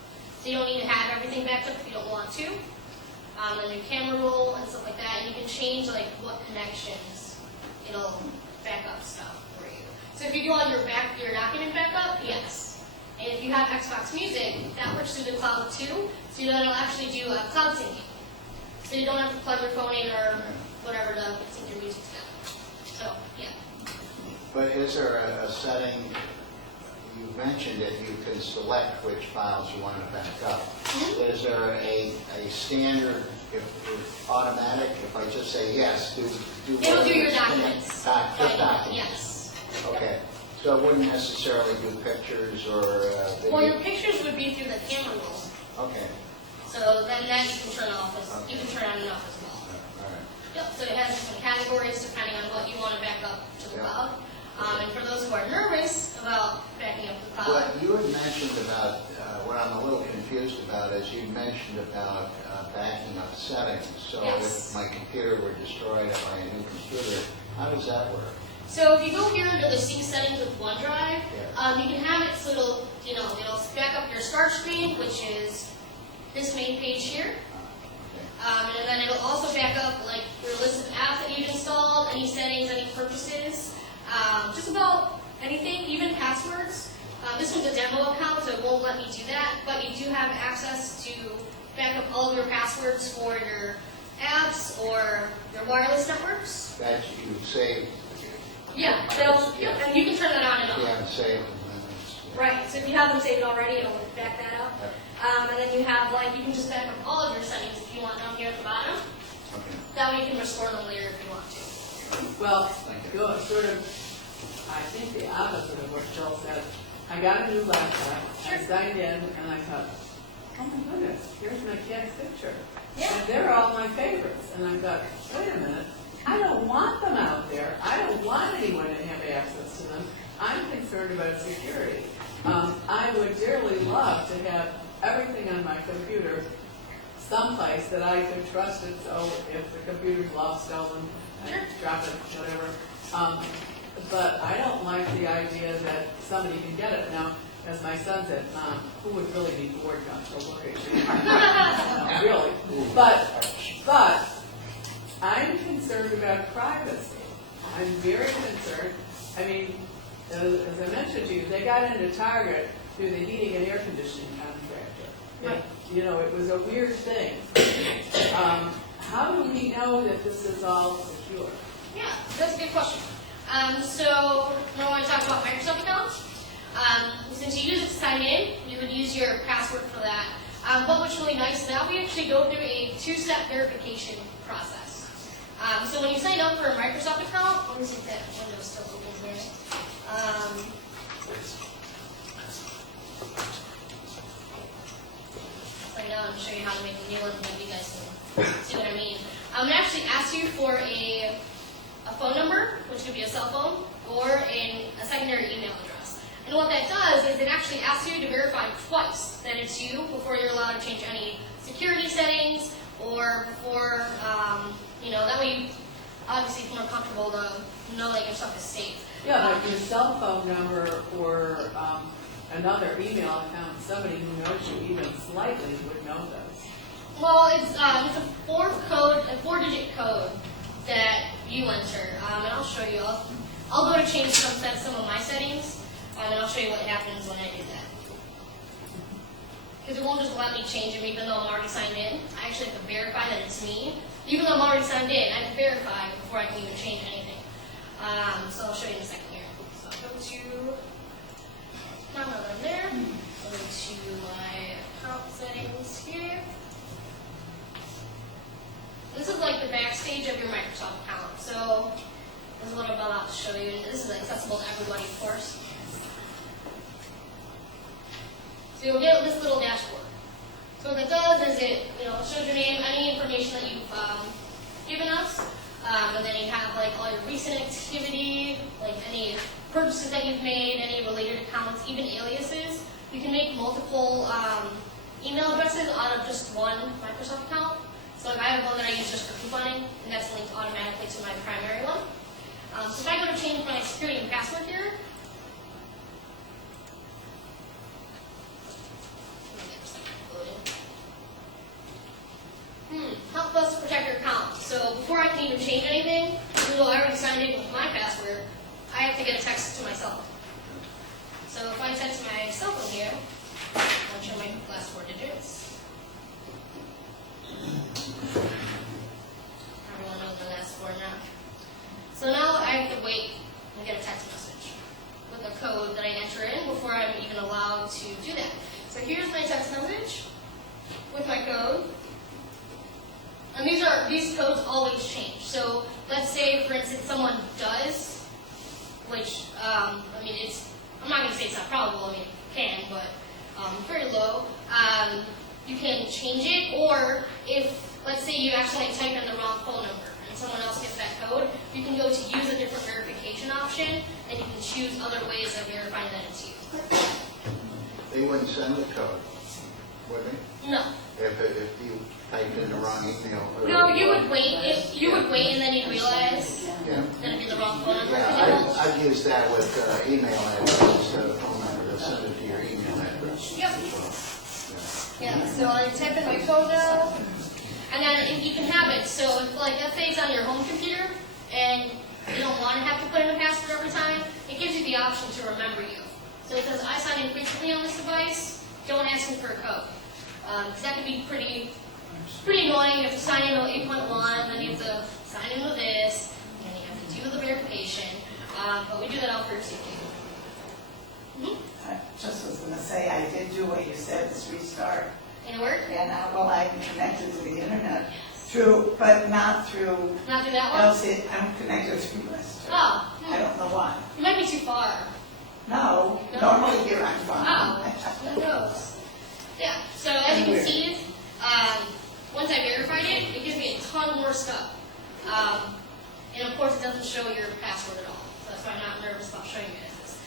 So you don't need to have everything backed up if you don't want to. And your camera roll and stuff like that, and you can change like what connections it'll back up stuff for you. So if you do on your document backup, yes. And if you have Xbox Music, that works through the cloud too, so then it'll actually do a cloud syncing. So you don't have to plug your phone in or whatever to sync your music together. So, yeah. But is there a setting, you mentioned it, you can select which files you want to back up. Mm-hmm. Is there a standard, if automatic, if I just say yes, do It'll do your whatever, documents. just documents? Yes. Okay, so it wouldn't necessarily do pictures or video? Well, your pictures would be through the camera roll. Okay, So then that you can turn off, you can turn on and off as well. all right. Yep, so it has different categories depending on what you want to back up to the cloud. And for those who are nervous about backing up to the cloud, What you had mentioned about, what I'm a little confused about is you mentioned about backing up settings. So Yes. if my computer were destroyed by a new computer, how does that work? so if you go here under the sync settings with OneDrive, Yeah. you can have it so it'll back up your start screen, which is this main page here. Okay. And then it'll also back up like your list of apps that you've installed, any settings, any purchases, just about anything, even passwords. This one's a demo account, so it won't let me do that, but you do have access to back up all of your passwords for your apps or your wireless networks. That you save. Yeah, and you can turn that on and If you off. haven't saved them, then it's. Right, so if you have them saved already, it'll back that up. And then you have you can just back up all of your settings if you want down here at the bottom. Okay. That way you can restore them later if you want to. Well, sort of, I think the opposite of what Jill said. I got a new laptop, I signed in, and I thought, oh my goodness, here's my cat's picture. Yeah. And they're all my favorites. And I thought, wait a minute, I don't want them out there. I don't want anyone to have access to them. I'm concerned about security. I would dearly love to have everything on my computer someplace that I could trust it, so if the computer's lost, stolen, I drop it, whatever. But I don't like the idea that somebody can get it. Now, as my son said, who would really need board control? No, really. But I'm concerned about privacy. I'm very concerned. I mean, as I mentioned to you, they got into Target through the heating and air conditioning contractor. Right. You know, it was a weird thing. How do we know that this is all secure? Yeah, that's a good question. So, now I want to talk about Microsoft accounts. Since you use it to sign in, you would use your password for that. But what's really nice now, we actually go through a two-step verification process. So when you sign up for a Microsoft account, let me see if that window's still open here. Right now, I'm show you how to make a new one, so you guys can see what I mean. It actually asks you for a phone number, which could be a cell phone, or a secondary email address. And what that does is it actually asks you to verify twice that it's you before you're allowed to change any security settings, or before, that way you cell phone number or another email account, somebody who knows you even slightly would know those. Well, it's a four-digit code that you enter, and I'll show you. I'll go to change some of my settings, and I'll show you what happens when I do that. Because it won't just let me change them even though I'm already signed in. I actually have to verify that it's me. Even though I'm already signed in, I have to verify before I can even change anything. So I'll show you in a second here. So I'll go to, now that I'm there, I'll go to my account settings here. This is like the backstage of your Microsoft account. So this is what I'm about to show you. And this is accessible to everybody, of course. So you'll get this little dashboard. So what that does is it shows your name, any information that you've given us, and then you have like all your recent activity, like any purchases that you've made, any related accounts, even aliases. You can make multiple email addresses out of just one Microsoft account. So like I have one that I use just for couponing, and that's linked automatically to my primary one. So if I go to change my security and password here, help us protect your account. So before I can even change anything, even though I already signed in with my password, I have to get a text to my cell phone. So if I text my cell phone here, I'll show my last 4 digits. Everyone knows the last 4 now. So now I have to wait and get a text message with a code that I enter in before I'm even allowed to do that. So here's my text message with my code. And these codes always change. So let's say, for instance, someone does, which, I'm not going to say it's not probable, it can, but very low. You can change it, or if, let's say you accidentally type in the wrong phone number and someone else gets that code, you can go to use a different verification option, and you can choose other ways of verifying that it's you. They wouldn't send the code, would they? No. If you typed in the wrong email. No, you would wait, and then you'd realize Yeah. that it'd be the wrong phone number. Yeah, I've used that with email address instead of phone number. They'll send it to your email address. Yep. as well. Yeah, so I type in my code now, and then you can have it. So if, like, let's say it's on your home computer, and you don't want to have to put in a password every time, it gives you the option to remember you. So it says, I sign in frequently on this device, don't ask me for a code. Because that can be pretty annoying. You have to sign in with 8.1, then you have to sign in with this, and you have to do the verification. But we do that all for your safety. I just was going to say, I did do what you said, this restart. And it work? And I'm connected to the internet but not through Not do that one? LC. I'm connected through this. Oh, I don't know why. you might be too far. No, No? normally here I'm fine. Oh, who knows? Yeah, so as you can see, once I verified it, it gives me a ton more stuff. And of course, it doesn't show your password at all. So that's why I'm not nervous about showing you guys this.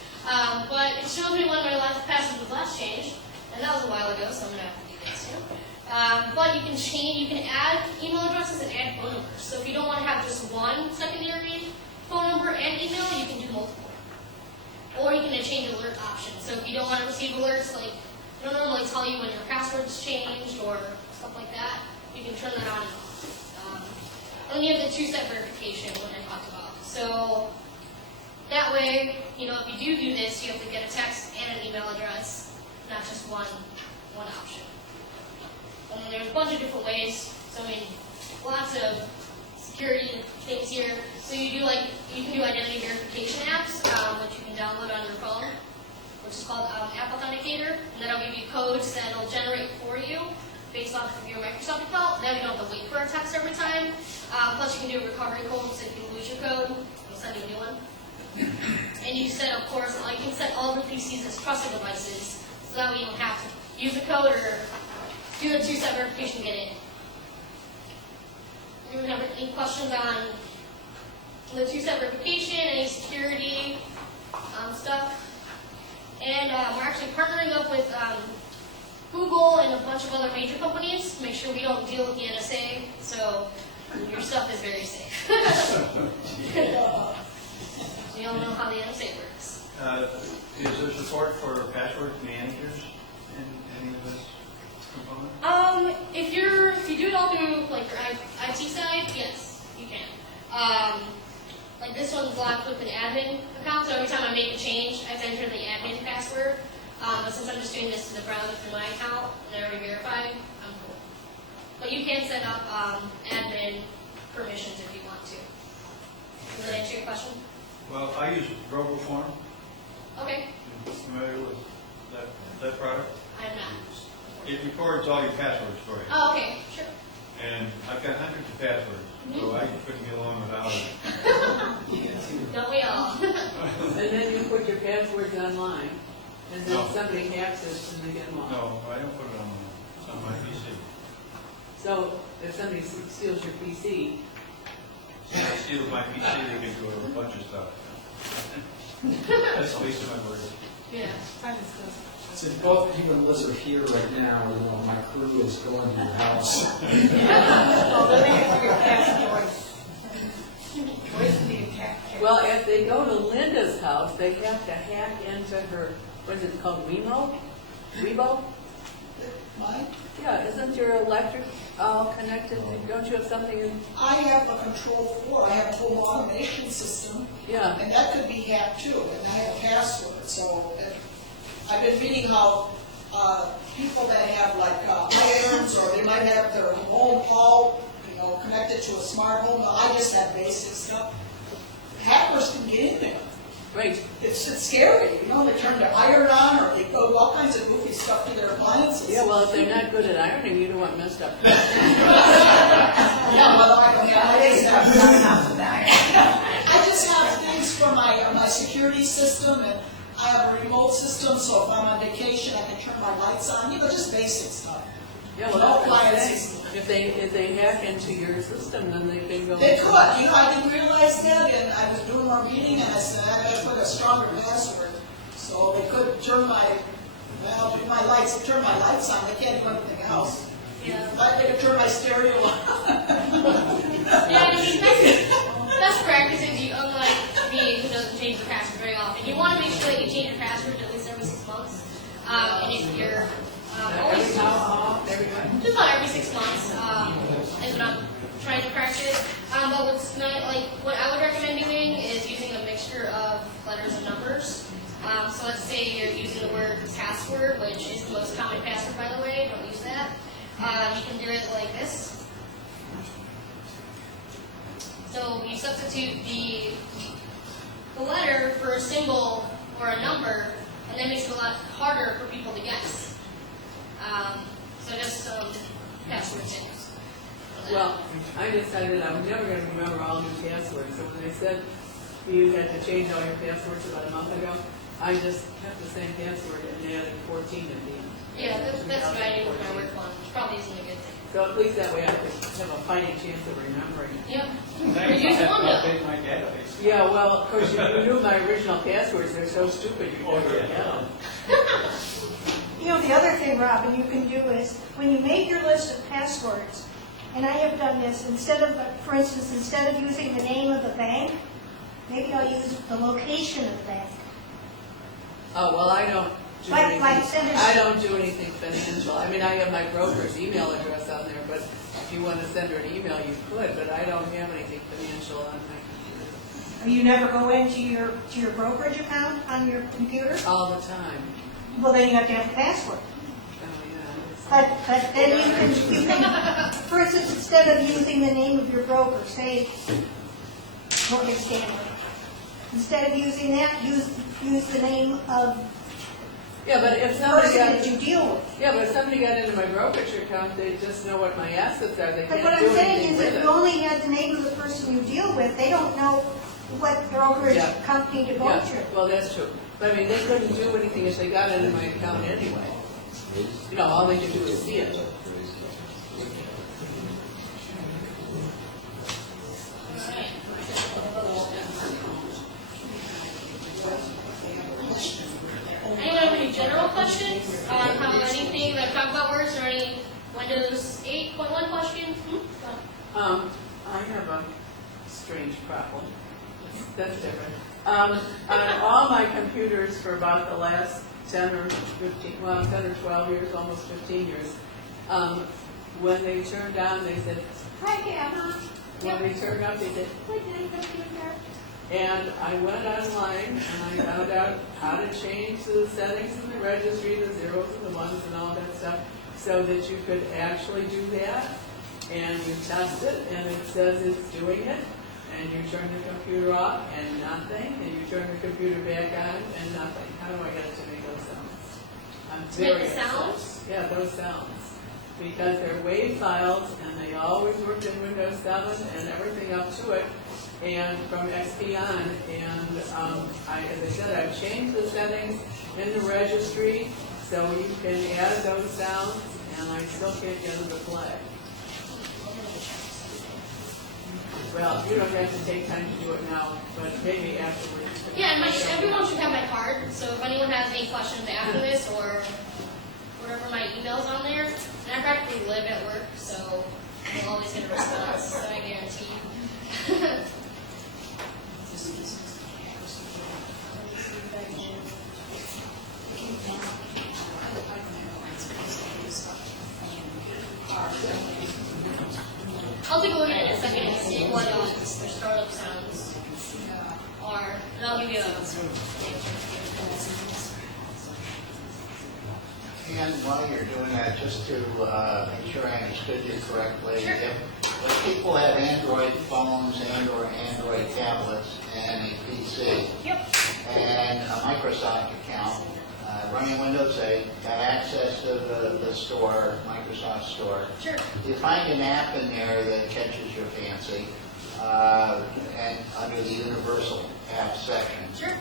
But it shows me when my last password was last changed, and that was a while ago, so I'm going to have to do that soon. But you can add email addresses and add phone numbers. So if you don't want to have just one secondary phone number and email, you can do multiple. Or you can change alert options. So if you don't want to receive alerts, like they don't normally tell you when your password's changed or stuff like that, you can turn that on and off. And then you have the 2-step verification, what I talked about. So that way, if you do this, you have to get a text and an email address, not just one option. And then there's a bunch of different ways. So lots of security things here. So you can do identity verification apps, which you can download on your phone, which is called App Authenticator, and that'll give you codes that'll generate for you based off of your Microsoft account. Now you don't have to wait for a text every time. Plus you can do a recovery code, so if you lose your code, you'll send you a new one. And you set, of course, you can set all the PCs as trusted devices, so that way you don't have to use the code or do the 2-step verification to get in. Anyone have any questions on the 2-step verification, any security stuff? And we're actually partnering up with Google and a bunch of other major companies to make sure we don't deal with the NSA, so your stuff is very safe. You don't know how the NSA works. Is there support for password managers in any of this component? If you do it all through like your IT side, yes, you can. Like this one's locked with an admin account, so every time I make a change, I have to enter the admin password. But since I'm just doing this in the browser through my account and I already verified, I'm cool. But you can set up admin permissions if you want to. Does that answer your question? Well, I use RoboForm. Okay, You familiar with that product? I'm not. It records all your passwords for you. Oh, okay, sure. And I've got hundreds of passwords, so I couldn't get along without it. Don't we all? And then you put your passwords online, and then No. somebody hacks it and they get them off. No, I don't put it on, it's on my PC. So if somebody steals your PC, If they steal my PC, they can do a bunch of stuff. That's the least of my worries. Yeah. Since both you and Liz are here right now, you know, my crew is going to your house. well, if they go to Linda's house, they have to hack into her, what is it called, Wemo? Weibo? Mine? Yeah, isn't your electric all connected? Don't you have something in? I have a control floor, I have a home automation system, Yeah. and that could be hacked too, and I have a password, so I've been reading how people that have like irons, or they might have their home hall, you know, connected to a smart home, I just have basic stuff. Hackers can get in there. Right. It's scary, you know, they turn their iron on, or they go all kinds of goofy stuff to their appliances. Yeah, well, if they're not good at ironing, you don't want messed up. Yeah, well, I don't have any stuff. I just have things for my security system, and I have a remote system, so if I'm on vacation, I can turn my lights on, you know, just basic stuff. Yeah, well, that's what I'm saying. If they hack into your system, then they can go. They could, you know, I didn't realize that, and I was doing our meeting, and I said, I gotta put a stronger password. So they could turn my lights on, they can't do anything else. Yeah. Like they could turn my stereo on. Yeah, I mean, best practice is you, unlike me, who doesn't change your password very often, you want to make sure that you change your password at least every 6 months. And if you're always Every now, every just about every 6 months, is what I'm trying to practice. But what's not, like, what I would recommend doing is using a mixture of letters and numbers. So let's say you're using the word password, which is the most common password, by the way. Don't use that. You can do it like this. So you substitute the letter for a symbol or a number, and that makes it a lot harder for people to guess. So just some password things. Well, I decided I was never going to remember all new passwords, so when they said you had to change all your passwords about a month ago, I just kept the same password and added 14 at the end. Yeah, that's what I do with my work one, which probably isn't a good thing. So at least that way I could have a fighting chance of remembering it. Yep. Or Thanks, use I have to OneNote. update my database. Yeah, well, of course, you knew my original passwords, they're so stupid you never get them. You know, the other thing, Robin, you can do is, when you make your list of passwords, and I have done this, for instance, instead of using the name of the bank, maybe I'll use the location of the bank. Oh, well, I don't do Like anything, send I don't do anything financial. I mean, I have my broker's email address on there, but if you want to send her an email, you could, but I don't have anything financial on my computer. Or you never go into your brokerage account on your computer? All the time. Well, then you have to have a password. Oh, yeah. But then you can, for instance, instead of using the name of your broker, say Morgan Stanley, instead of using that, use the name of Yeah, but if the somebody person that got, you deal with. yeah, but if somebody got into my brokerage account, they just know what my assets are. They But can't what do I'm saying anything is with if it. you only had the name of the person you deal with, they don't know what brokerage Yeah. company to go Yeah, to. well, that's true. But I mean, they couldn't do anything if they got into my account anyway. You know, all they could do is see it. Anyone have any general questions on how anything that I've talked about works, or any Windows 8.1 questions? I have a strange problem. That's different. On all my computers for about the last 10 or 12 years, almost 15 years, when they turned on, they said, "Hi, Hannah." When they turned up, they said, "Click on computer." And I went online and I found out how to change the settings in the registry, the zeros and the ones and all that stuff, so that you could actually do that. And you test it, and it says it's doing it. And you turn the computer off and nothing, and you turn the computer back on and nothing. How do I get it to make those sounds? I'm To make very the sounds? upset. Yeah, those sounds. Because they're WAV files, and they always worked in Windows 7 and everything up to it, and from XP on. And as I said, I've changed the settings in the registry so you can add those sounds, and I still can't get them to play. Well, you don't have to take time to do it now, but maybe afterwards. Yeah, and everyone should have my card, so if anyone has any questions after this or whatever, my email's on there. And I practically live at work, so I'll always get a response, so I guarantee. I'll take a look at it in a second and see what their startup sounds are, and I'll give you a. And while you're doing that, just to make sure I understood you correctly, Sure. if people have Android phones and/or Android tablets and a PC Yep. and a Microsoft account, running Windows 8, got access to the store, Microsoft Store, Sure. you find an app in there that catches your fancy, and under the Universal App section. Sure.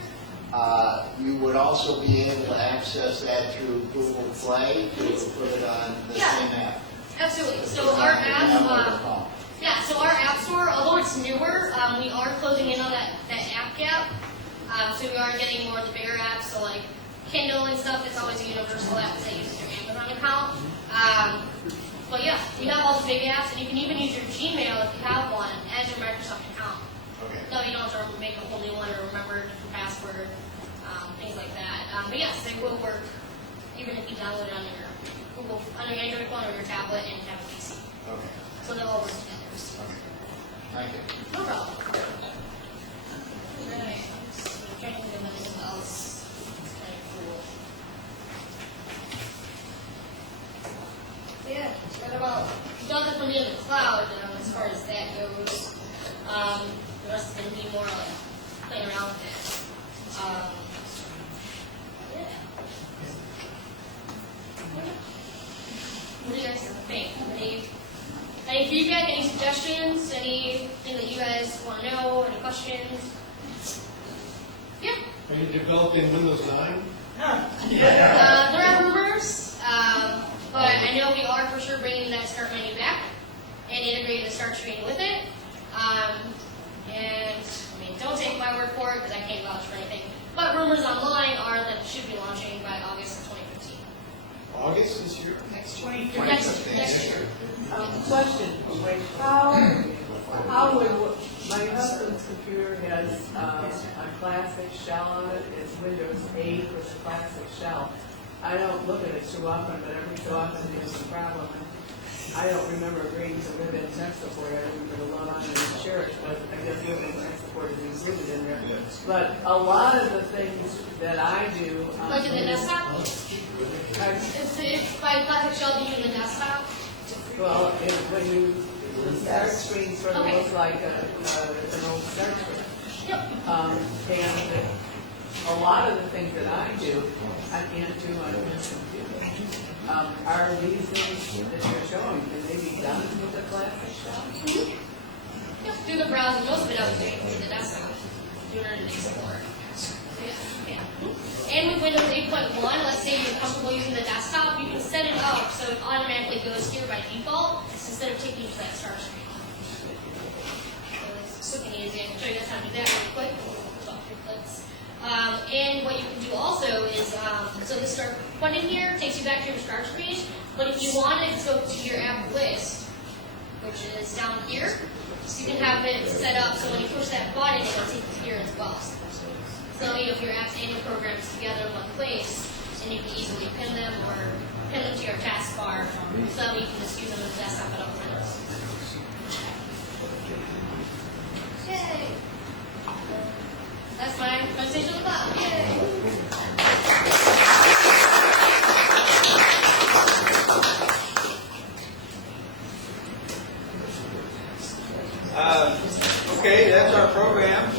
You would also be able to access that through Google Play to put it on the Yeah. same app. Absolutely. So our Not on the app, phone. yeah. So our app store, although it's newer, we are closing in on that app gap. So we are getting more of the bigger apps. So like Kindle and stuff. It's always a universal app that uses your Amazon account. But yeah, we have all the big apps, and you can even use your Gmail if you have one as your Microsoft account. Okay. No, you don't have to make a whole new one or remember a different password, things like that. But yes, they will work even if you download it on your Android phone or your tablet and have a PC. Okay. So they'll all work together. Okay. Thank you. No problem. Right. I'm trying to think of anything else. It's kind of cool. Yeah. What about nothing from me in the cloud as far as that goes. The rest is going to be more like playing around with it. Yeah. What do you guys think? Any feedback, any suggestions, anything that you guys want to know, any questions? Yeah. Are you developing Windows 9? There are rumors, but I know we are for sure bringing that start menu back and integrating the start screen with it. And I mean, don't take my word for it because I can't vouch for anything. But rumors online are that it should be launching by August of 2015. August this year? Next 20. Next year. Question, wait, how would, my husband's computer has a classic shell on it, it's Windows 8 with a classic shell. I don't look at it too often, but every so often there's a problem. I don't remember agreeing to live in tech support, I remember to log on to the church, but I guess live in tech support is included in there. But a lot of the things that I do. Like in the desktop? If by classic shell, do you mean the desktop? Well, when you, the start screen sort of Okay. looks like an old start screen. Yep. And a lot of the things that I do, I can't do on this computer. Are these things that you're showing, can they be done with the classic shell? Yep. Through the browser, most of it I was doing through the desktop. Doing it in Explorer. Yeah. And with Windows 8.1, let's say you're comfortable using the desktop, you can set it up so it automatically goes here by default instead of taking you to that start screen. So it's quick and easy. I can show you guys how to do that really quick. About 3 clicks. And what you can do also is, so the start button here takes you back to your start screen, but if you wanted to go to your app list, which is down here. So you can have it set up so when you push that button, it'll take you here as well. So you have your apps and your programs together in one place, and you can easily pin them or pin them to your taskbar, so that way you can just use them on the desktop at all times. Yay! That's my presentation of the cloud. Yay! Okay, that's our program.